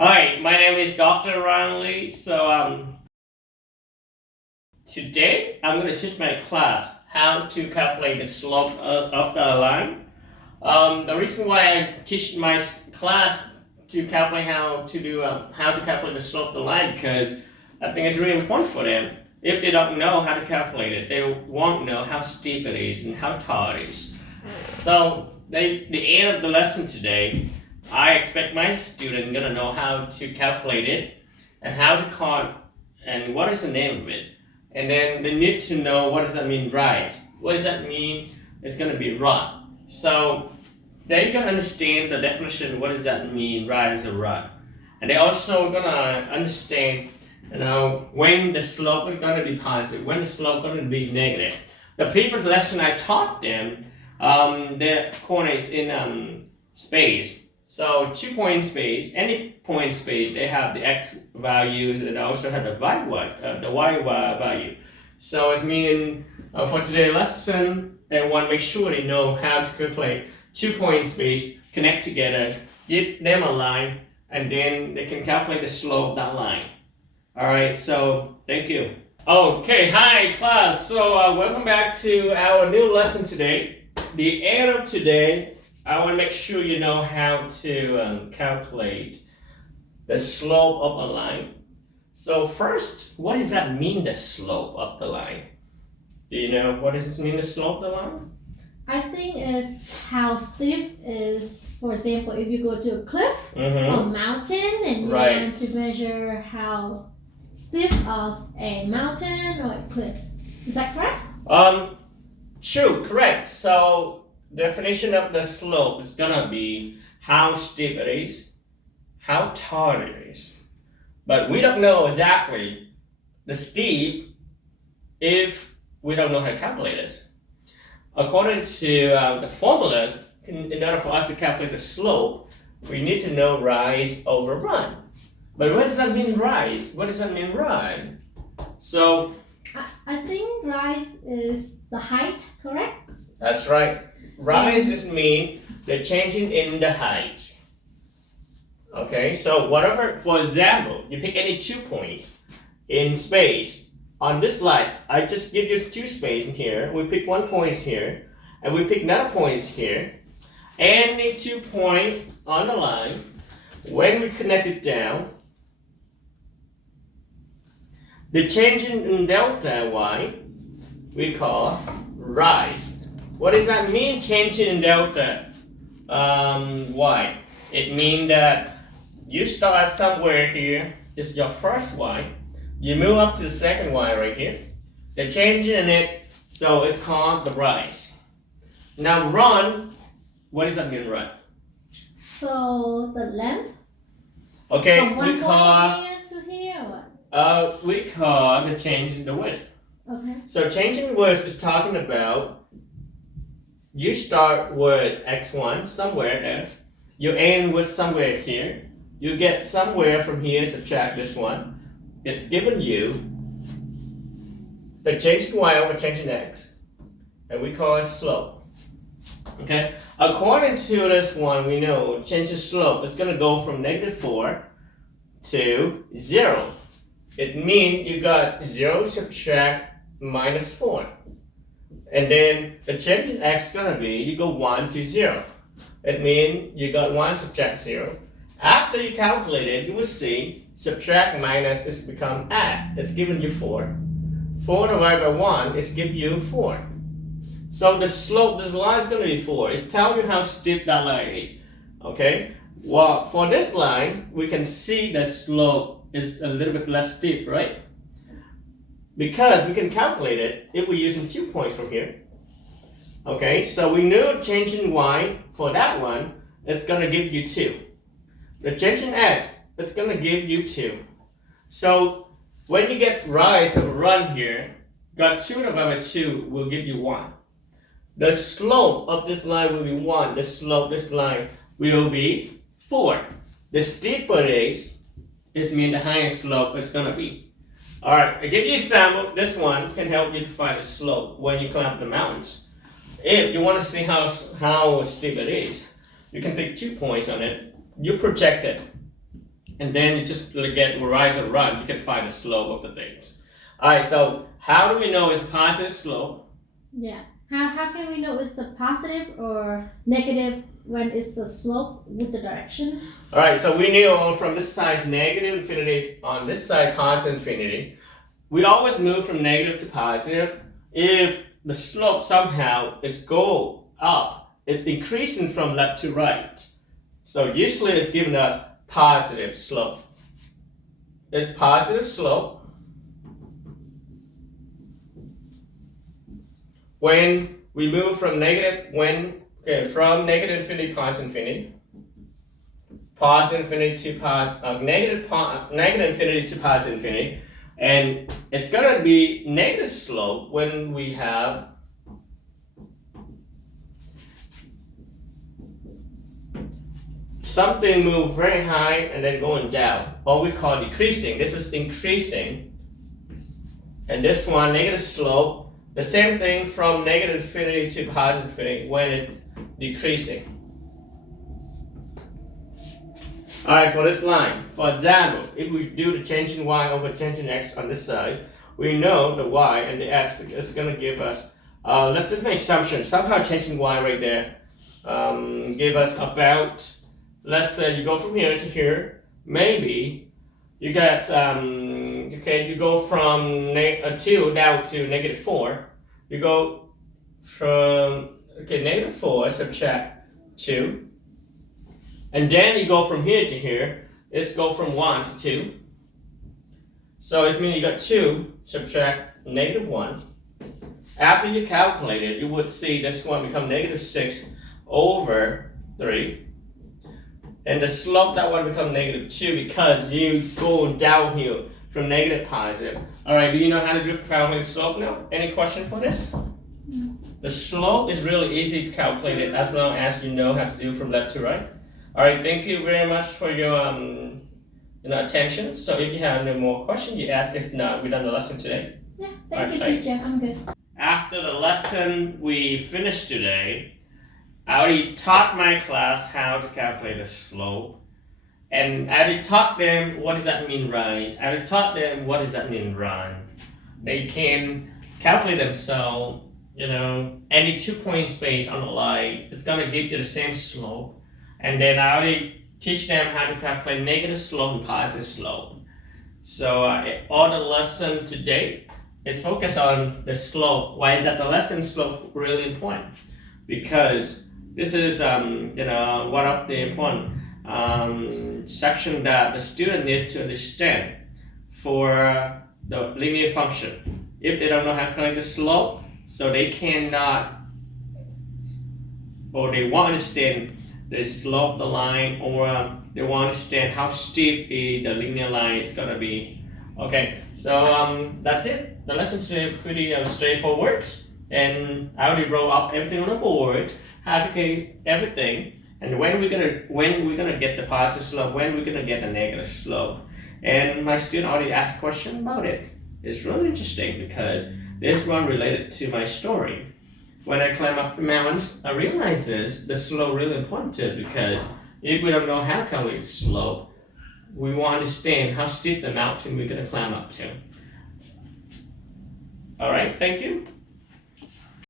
Hi, my name is Dr. Ryan Lee. Today I'm going to teach my class how to calculate the slope of the line. The reason why I teach my class to calculate how to calculate the slope of the line because I think it's really important for them. If they don't know how to calculate it, they won't know how steep it is and how tall it is. So the end of the lesson today, I expect my student gonna know how to calculate it and how to count and what is the name of it. And then they need to know what does that mean rise. What does that mean it's gonna be run. So they can understand the definition, what does that mean rise or run. And they also gonna understand when the slope is gonna be positive, when the slope is gonna be negative. The previous lesson I taught them the coordinates in space. So 2 point space, any point space, they have the x values and also have the y value. So it's mean for today's lesson, they want to make sure they know how to calculate 2 point space, connect together, give them a line, and then they can calculate the slope of that line. All right, so thank you. Okay, hi class. So welcome back to our new lesson today. The end of today, I want to make sure you know how to calculate the slope of a line. So first, what does that mean, the slope of the line? Do you know what does it mean, the slope of the line? I think it's how steep is, for example, if you go to a cliff or a mountain and you want to measure how steep of a mountain or a cliff. Is that correct? True, correct. So definition of the slope is gonna be how steep it is, how tall it is. But we don't know exactly the steep if we don't know how to calculate this. According to the formula, in order for us to calculate the slope, we need to know rise over run. But what does that mean rise? What does that mean run? So I think rise is the height, correct? That's right. Rise is mean the changing in the height. Okay, so whatever, for example, you pick any 2 points in space. On this line, I just give you 2 space in here. We pick 1 point here, and we pick another point here. Any 2 point on the line, when we connect it down, the change in delta y we call rise. What does that mean, changing in delta y? It means that you start somewhere here, this is your first y, you move up to the second y right here, the change in it, so it's called the rise. Now run, what does that mean run? So the length? Okay, from one point here to here, what? We call the change in the width. Okay. So change in width is talking about you start with x1 somewhere there, you end with somewhere here, you get somewhere from here, subtract this one, it's given you the change in y over change in x, and we call it slope. Okay, according to this one, we know change in slope is going to go from -4 to 0. It means you got 0 subtract -4. And then the change in x is going to be, you go 1 to 0. It means you got 1 subtract 0. After you calculate it, you will see subtract minus is become add. It's giving you 4. 4 divided by 1 is give you 4. So the slope, this line is going to be 4. It's telling you how steep that line is. Okay? Well, for this line, we can see the slope is a little bit less steep, right? Because we can calculate it if we're using 2 points from here. Okay, so we know change in y for that one, it's going to give you 2. The change in x, it's going to give you 2. So when you get rise or run here, got 2 divided by 2 will give you 1. The slope of this line will be 1. The slope of this line will be 4. The steeper it is mean the higher slope it's going to be. Alright, I give you an example. This one can help you to find the slope when you climb the mountains. If you want to see how steep it is, you can pick 2 points on it. You project it. And then you just get rise or run, you can find the slope of the things. Alright, so how do we know it's positive slope? Yeah. How can we know it's a positive or negative when it's the slope with the direction? Alright, so we knew from this side is negative infinity, on this side positive infinity. We always move from negative to positive if the slope somehow is go up. It's increasing from left to right. So usually it's giving us positive slope. It's positive slope when we move from negative from negative infinity positive infinity to negative infinity to positive infinity, and it's gonna be negative slope when we have something move very high and then going down, what we call decreasing. This is increasing, and this one negative slope. The same thing from negative infinity to positive infinity when it's decreasing. Alright, for this line, for example, if we do the changing y over changing x on this side, we know the y and the x is going to give us, let's just make assumption, somehow changing y right there, give us about, let's say you go from here to here, maybe you get, you go from 2 down to negative 4. You go from, negative 4, subtract 2. And then you go from here to here. Let's go from 1 to 2. So it means you got 2, subtract negative 1. After you calculate it, you would see this one become negative 6 over 3. And the slope that one become negative 2 because you go downhill from negative to positive. Alright, do you know how to do calculate slope now? Any question for this? The slope is really easy to calculate it as long as you know how to do from left to right. Alright, thank you very much for your attention. So if you have no more questions, you ask. If not, we're done the lesson today. Yeah, thank you, teacher. I'm good. After the lesson we finished today, I already taught my class how to calculate the slope. And I already taught them what does that mean rise. I already taught them what does that mean run. They can calculate themselves, any 2-point space on the line, it's going to give you the same slope. And then I already teach them how to calculate negative slope and positive slope. So all the lesson today is focused on the slope. Why is that the lesson slope really important? Because this is one of the important section that the student need to understand for the linear function. If they don't know how to calculate the slope, so they cannot, or they won't understand the slope of the line, or they won't understand how steep the linear line is going to be. Okay, so that's it. The lesson today is pretty straightforward, and I already wrote up everything on the board, how to calculate everything. And when we're gonna get the positive slope, when we're gonna get the negative slope. And my student already asked a question about it. It's really interesting because this one related to my story. When I climb up the mountains, I realized the slope really important too, because if we don't know how to calculate slope, we won't understand how steep the mountain we're gonna climb up to. Alright, thank you.